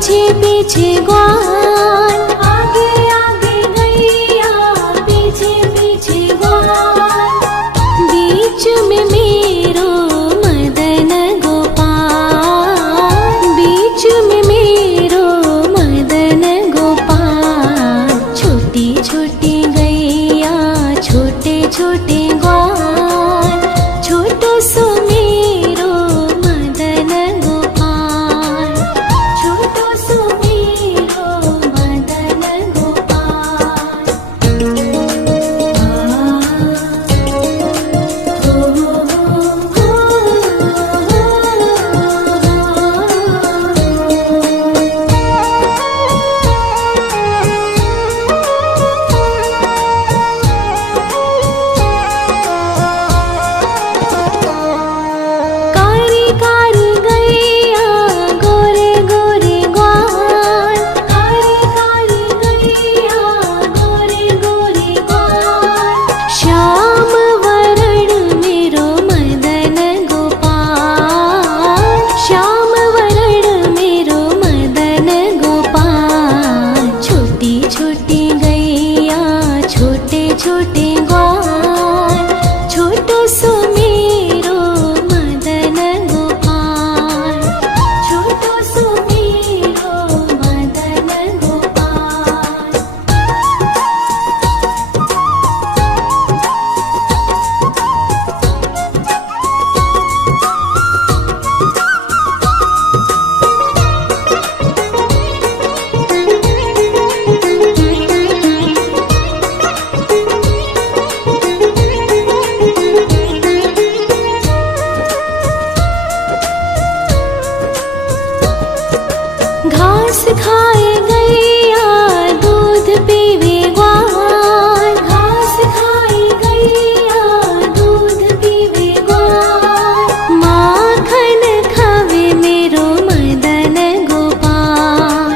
पीछे पीछे ग्वाल, आगे आगे गैया पीछे पीछे ग्वाल, बीच में मेरो मदन गोपाल, बीच में मेरो मदन गोपाल। छोटी छोटी गैया छोटे छोटे ग्वाल, छोटो सो मेरो मदन गोपाल, छोटो सो मेरो मदन गोपाल। कारी कारी गैया गोरे गोरे ग्वाल, कारी कारी गैया गोरे गोरे ग्वाल, श्याम वरण मेरो मदन गोपाल, श्याम वरण मेरो मदन गोपाल। छोटी छोटी गैया छोटे छोटे ग्वाल, छोटो सो मेरो मदन गोपाल, छोटो सो मेरो मदन गोपाल। घास खाए गैया दूध पीवे ग्वाल, घास खाए गैया दूध पीवे ग्वाल, माखन खावे मेरो मदन गोपाल,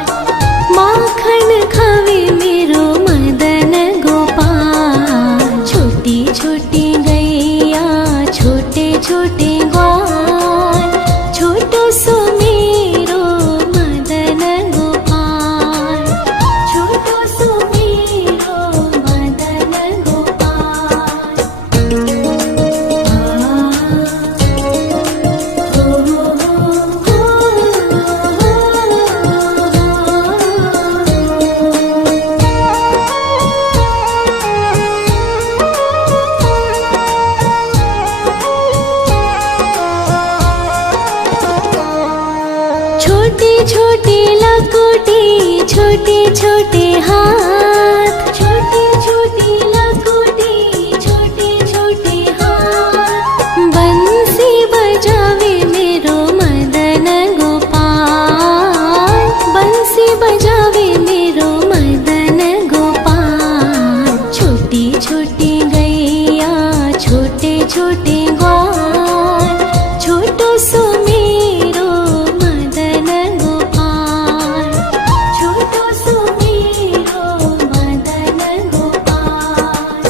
माखन खावे मेरो मदन गोपाल। छोटी छोटी गैया छोटे छोटे ग्वाल, छोटो सो मेरो मदन गोपाल, छोटो सो मेरो मदन गोपाल। छोटी छोटी लकुटी छोटे छोटे हाथ, छोटी छोटी लकुटी छोटे छोटे हाथ, बंसी बजावे मेरो मदन गोपाल, बंसी बजावे मेरो मदन गोपाल। छोटी छोटी गैया छोटे छोटे ग्वाल, छोटो सो मेरो मदन गोपाल, छोटो सो मेरो मदन गोपाल।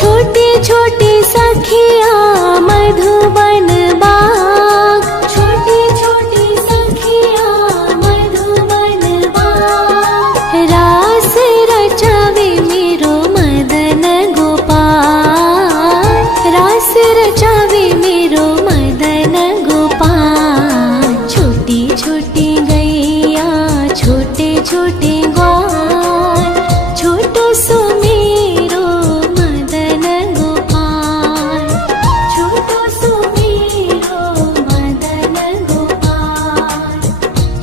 छोटी छोटी सखिया मधुबन बाग, छोटी छोटी सखिया मधुबन बाग, रास रचावे मेरो मदन गोपाल, रास रचावे मेरो मदन गोपाल। छोटी छोटी गैया छोटे छोटे ग्वाल, छोटो सो मेरो मदन गोपाल, छोटो सो मेरो मदन गोपाल,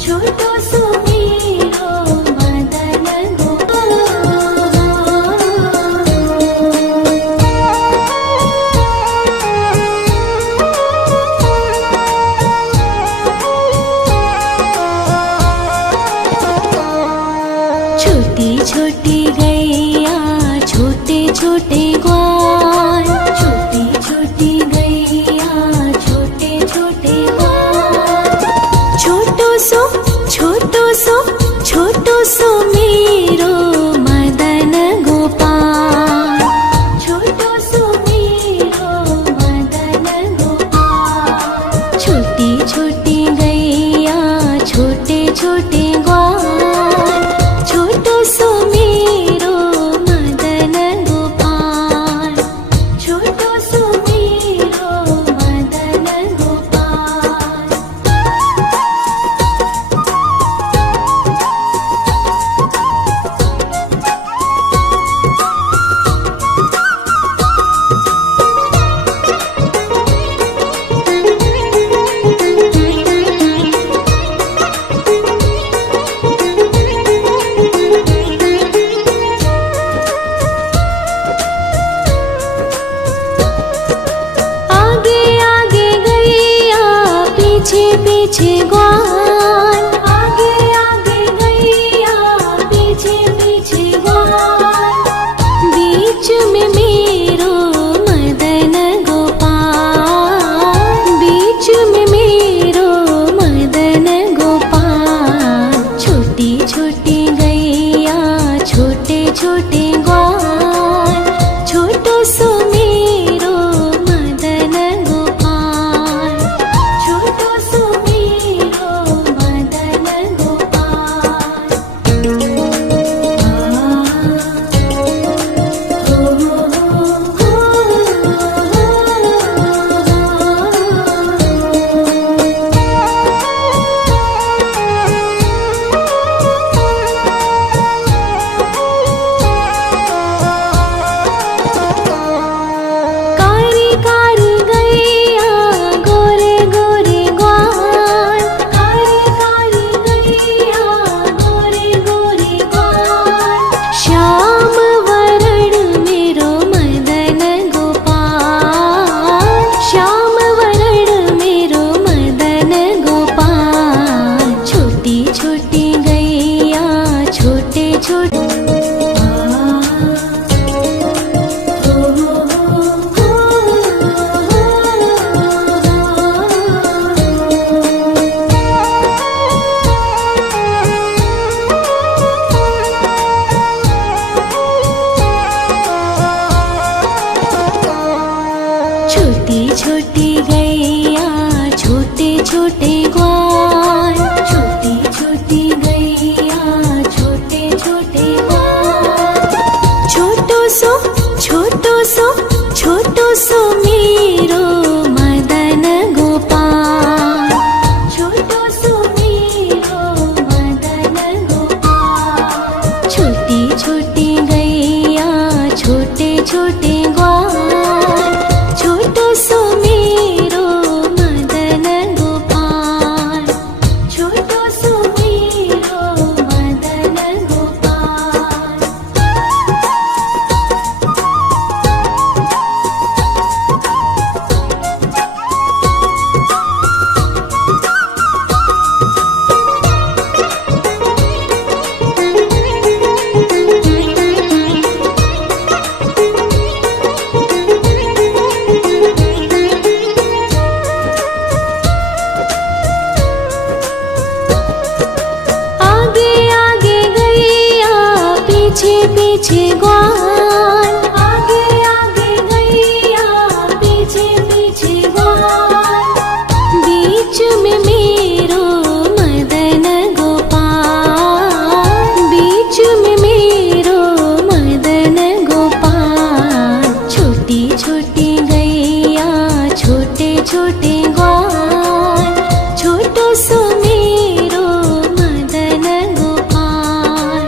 छोटो सो मेरो मदन गोपाल। छोटी छोटी गई सो छोटो सो मेरो मदन गोपाल, छोटो सो मेरो मदन गोपाल। छोटी छोटी गैया छोटे छोटे ग्वाल, छोटो सो मेरो मदन गोपाल, छोटो सो मेरो मदन गोपाल। आगे आगे गैया पीछे पीछे ग्वाल, आगे आगे गैया पीछे पीछे ग्वाल। बीच में मेरो मदन गोपाल, बीच में मेरो मदन गोपाल। छोटी छोटी गैया छोटे छोटे ग्वाल, छोटो सो मेरो मदन गोपाल, छोटो सो मेरो मदन गोपाल। कारी कारी गैया गोरे गोरे ग्वाल, कारी कारी गैया गोरे गोरे ग्वाल। श्याम वरण मेरो मदन गोपाल, श्याम वरण मेरो मदन गोपाल। छोटी छोटी गैया छोटे छोटे छोटी छोटी गैया छोटे छोटे ग्वाल, छोटी छोटी गैया छोटे छोटे ग्वाल। छोटो सो छोटो सो मेरो मदन गोपाल, छोटो सो मेरो मदन गोपाल। छोटी छोटी गैया छोटे छोटे ग्वाल, छोटो सो मेरो मदन गोपाल, छोटो सो मेरो मदन गोपाल। आगे आगे गैया पीछे पीछे ग्वाल, आगे आगे गैया पीछे पीछे ग्वाल। बीच में मेरो मदन गोपाल, बीच में मेरो मदन गोपाल। छोटी छोटी गैया छोटे छोटे ग्वाल, छोटो सो मेरो मदन गोपाल,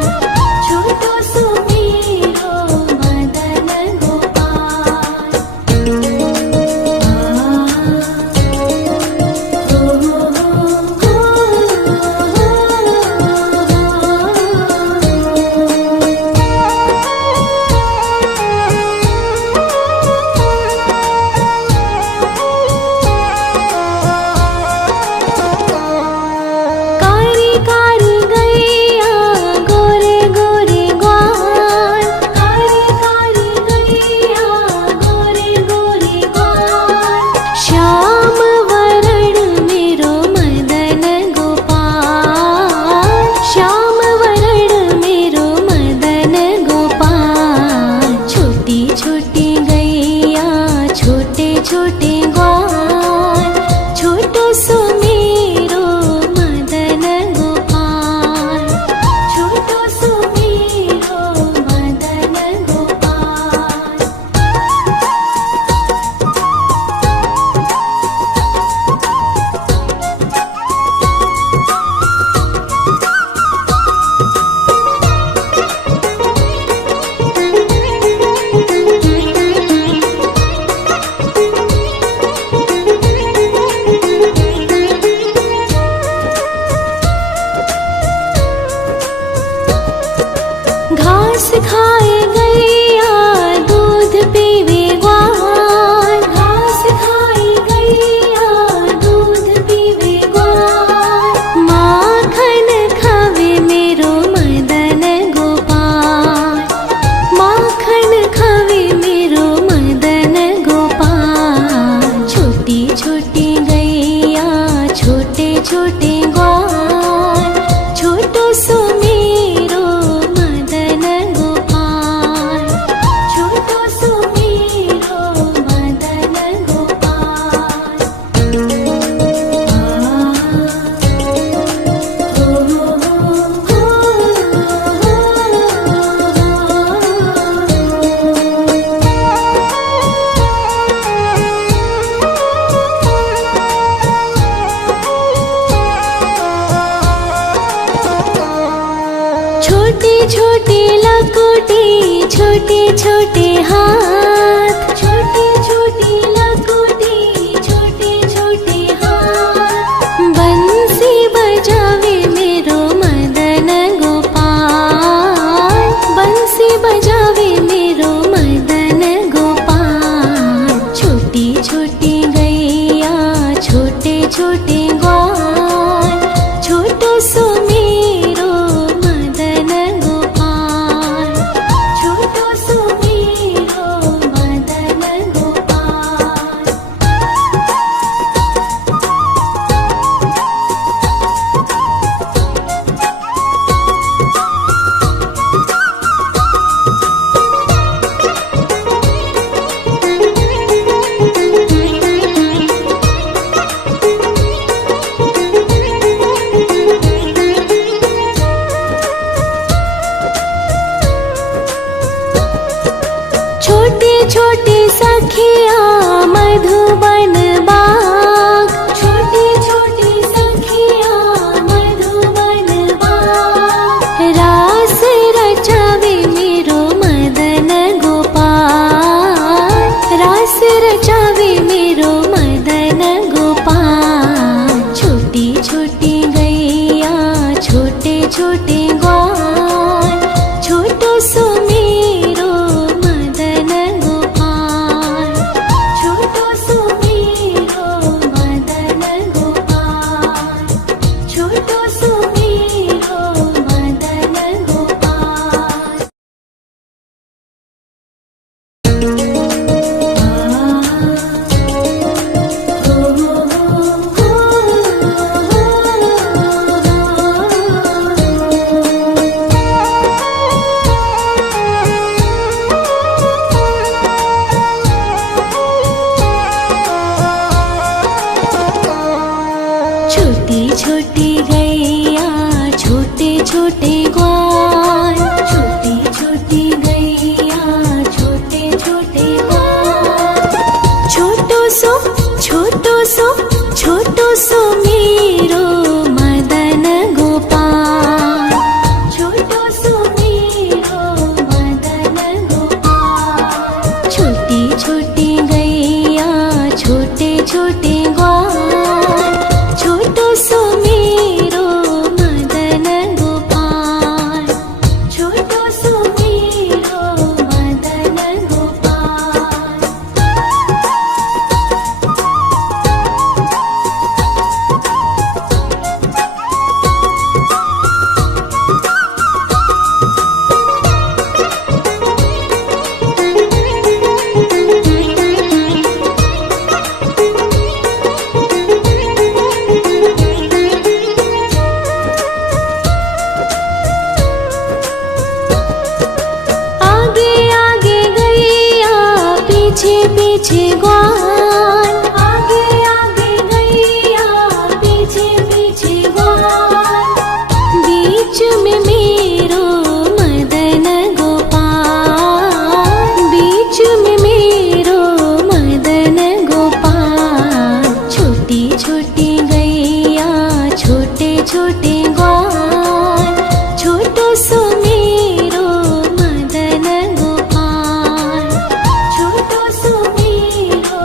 छोटो सो मेरो घास खाए गैया दूध पीवे ग्वाल, घास खाए गैया दूध पीवे ग्वाल, माखन खावे मेरो मदन गोपाल, माखन खावे मेरो मदन गोपाल। छोटी छोटी गैया छोटे छोटे ग्वाल, छोटो सो मेरो मदन गोपाल, छोटो सो मेरो मदन गोपाल। छोटी छोटी लकोटी छोटे छोटे हाथ, छोटी छोटी लकोटी छोटे छोटे हाथ, बंसी बजावे मेरो मदन गोपाल, बंसी बजावे मेरो मदन गोपाल। छोटी छोटी गैया छोटे छोटे ग्वाल, छोटो सो मेरो मदन गोपाल, छोटो सो मेरो मदन गोपाल। छोटे छोटे सखिया मधुबन बाग, छोटे छोटे सखिया मधुबन बाग, रास रचावे मेरो मदन गोपाल, रास रचावे मेरो मदन गोपाल। छोटी छोटी गैया छोटे छोटे ग्वाल, छोटो सो मेरो मदन गोपाल, छोटो सो मेरो मदन गोपाल, छोटो सो मेरो मदन गोपाल। छोटी छोटी गैया छोटे छोटे ग्वाल, छोटी छोटी गैया छोटे छोटे ग्वाल, छोटो सो छोटो सो छोटो सो मेरो मदन गोपाल, छोटो सो मेरो मदन गोपाल। छोटी छोटी गैया छोटे छोटे ग्वाल, छोटो सो मेरो मदन गोपाल, छोटो सो मेरो मदन गोपाल। आगे आगे गैया पीछे पीछे ग्वाल, आगे आगे गैया पीछे पीछे ग्वाल, बीच में मेरो मदन गोपाल, बीच में मेरो मदन गोपाल। छोटी छोटी गैया छोटे छोटे ग्वाल, छोटो सो मेरो मदन गोपाल, छोटो सो मेरो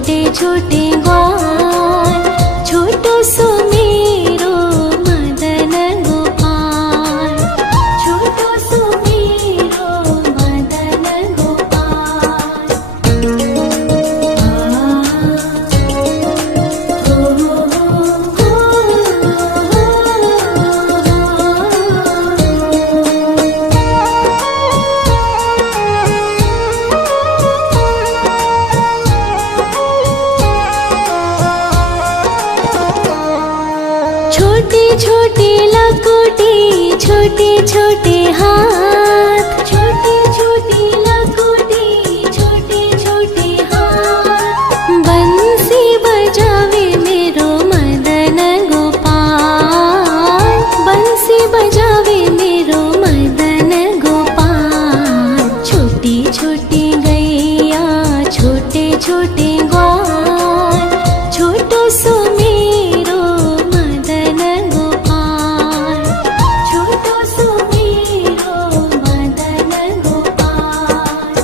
छोटे छोटे ग्वाल, छोटो सो मेरो मदन गोपाल, छोटो सो मेरो मदन गोपाल। छोटे छोटे लकोटे, छोटे छोटे हाथ, छोटे छोटे लकोटे, छोटे छोटे हाथ। बंसी बजावे मेरो मदन गोपाल, बंसी बजावे मेरो मदन गोपाल। छोटी छोटी गैया, छोटे छोटे ग्वाल, छोटो सो मेरो मदन गोपाल, छोटो सो मेरो मदन गोपाल।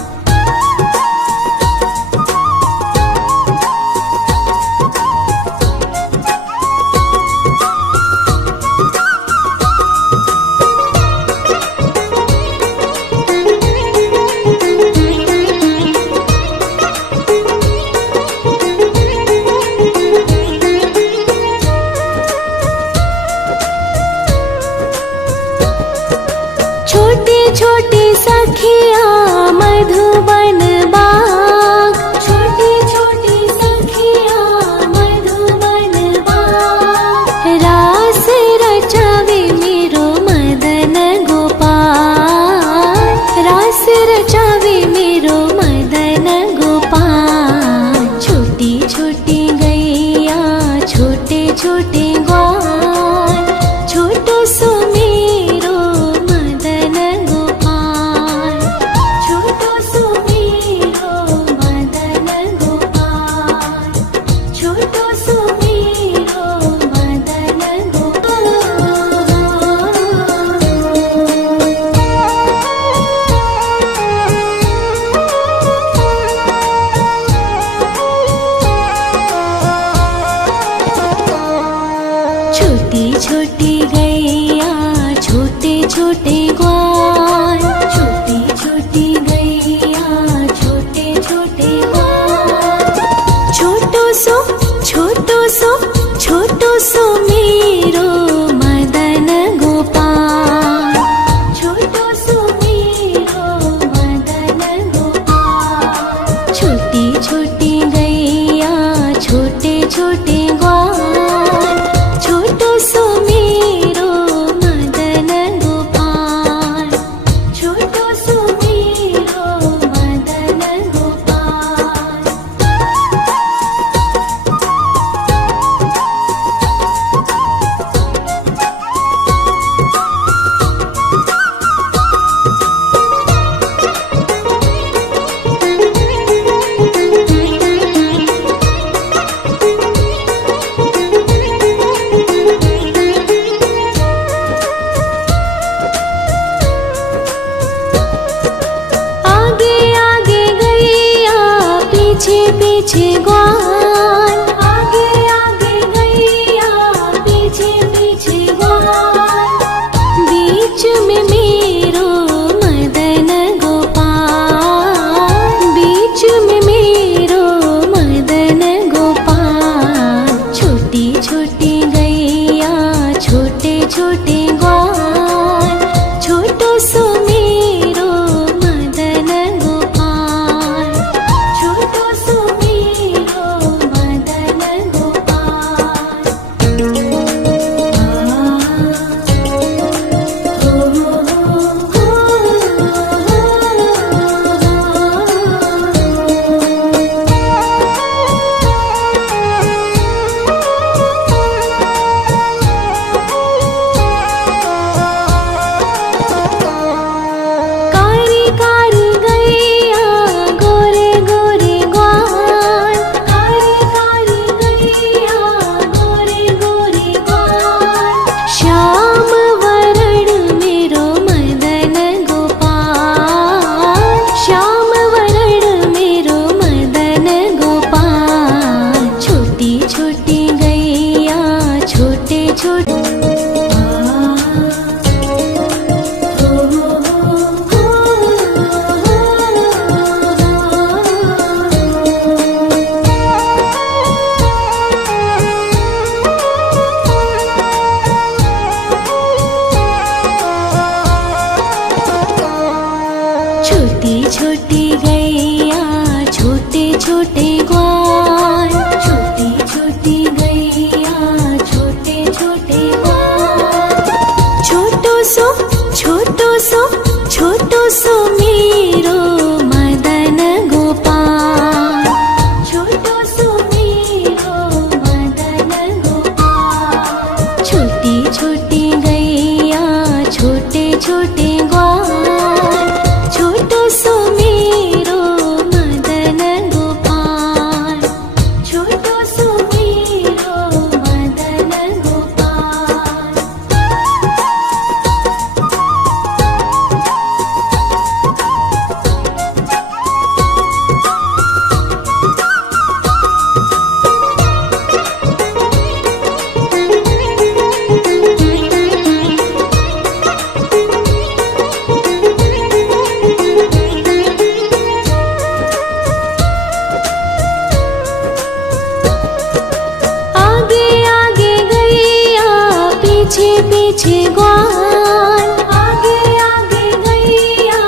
पीछे पीछे ग्वाल, आगे आगे गैया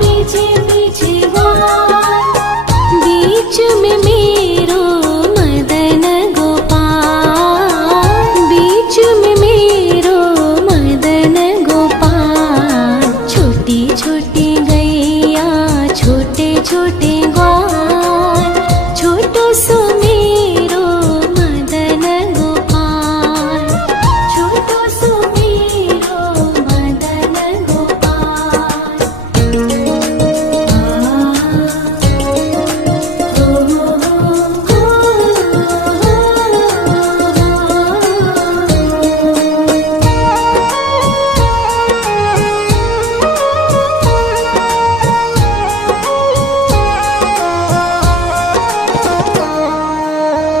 पीछे पीछे ग्वाल, बीच में मेरो मदन गोपाल, बीच में मेरो मदन गोपाल। छोटी छोटी गैया छोटे छोटे ग्वाल, छोटो सो मेरो मदन गोपाल, छोटो सो मेरो मदन गोपाल।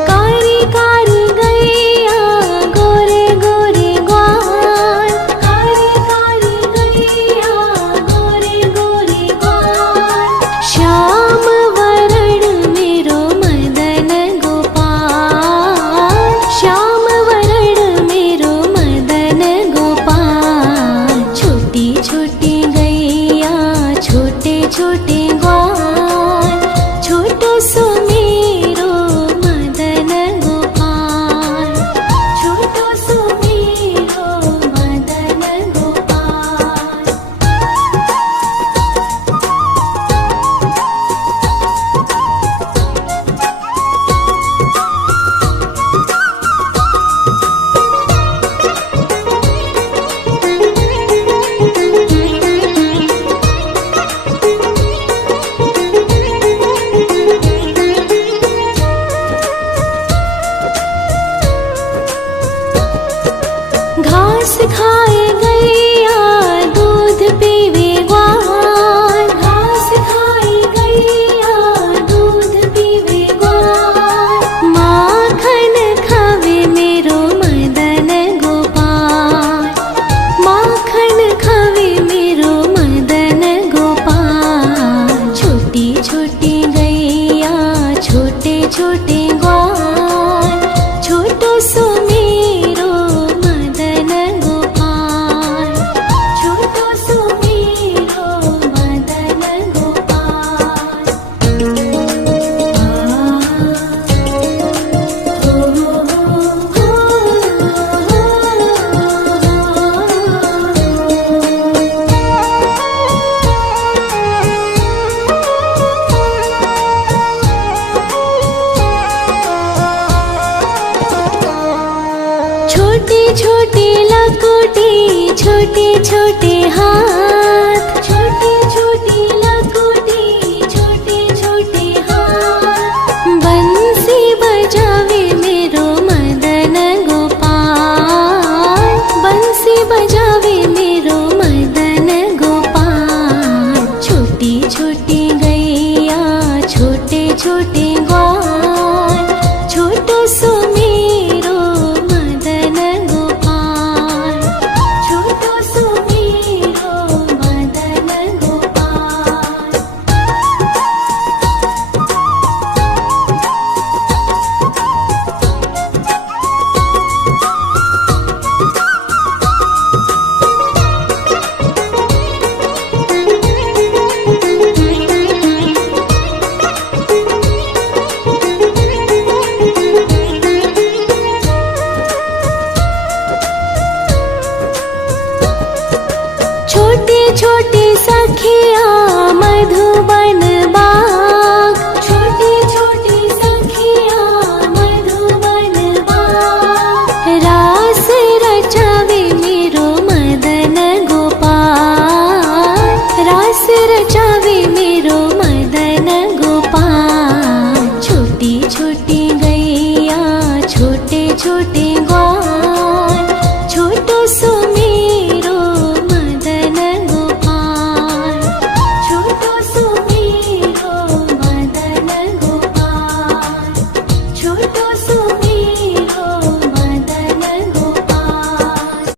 कारी कारी गैया गोरे गोरे ग्वाल, कारी कारी गैया गोरे गोरे ग्वाल, श्याम वरण मेरो मदन गोपाल, श्याम वरण मेरो मदन गोपाल। छोटी छोटी गैया छोटे छोटे ग्वाल, छोटो सो मेरो मदन गोपाल, छोटो सो मेरो मदन गोपाल। घास खाए गैया दूध पीवे ग्वाल, घास खाए गैया दूध पीवे ग्वाल, माखन खावे मेरो मदन गोपाल, माखन खावे मेरो मदन गोपाल। छोटी छोटी गैया छोटे छोटे ग्वाल, छोटो सो मेरो मदन गोपाल, छोटो सो मेरो मदन गोपाल। छोटी छोटी लकुटी छोटे छोटे हाथ, छोटी छोटी लकुटी छोटे छोटे हाथ, बंसी बजावे मेरो मदन गोपाल, बंसी बजावे मेरो मदन गोपाल। छोटी छोटी गैया छोटे छोटे ग्वाल, छोटो सो मेरो मदन गोपाल, छोटो सो मेरो मदन गोपाल। छोटी छोटी सखिया मधुबन बाग, छोटी छोटी सखिया मधुबन बाग, रास रचावे मेरो मदन गोपाल, रास रचावे मेरो मदन गोपाल। छोटी छोटी गैया छोटे छोटे ग्वाल,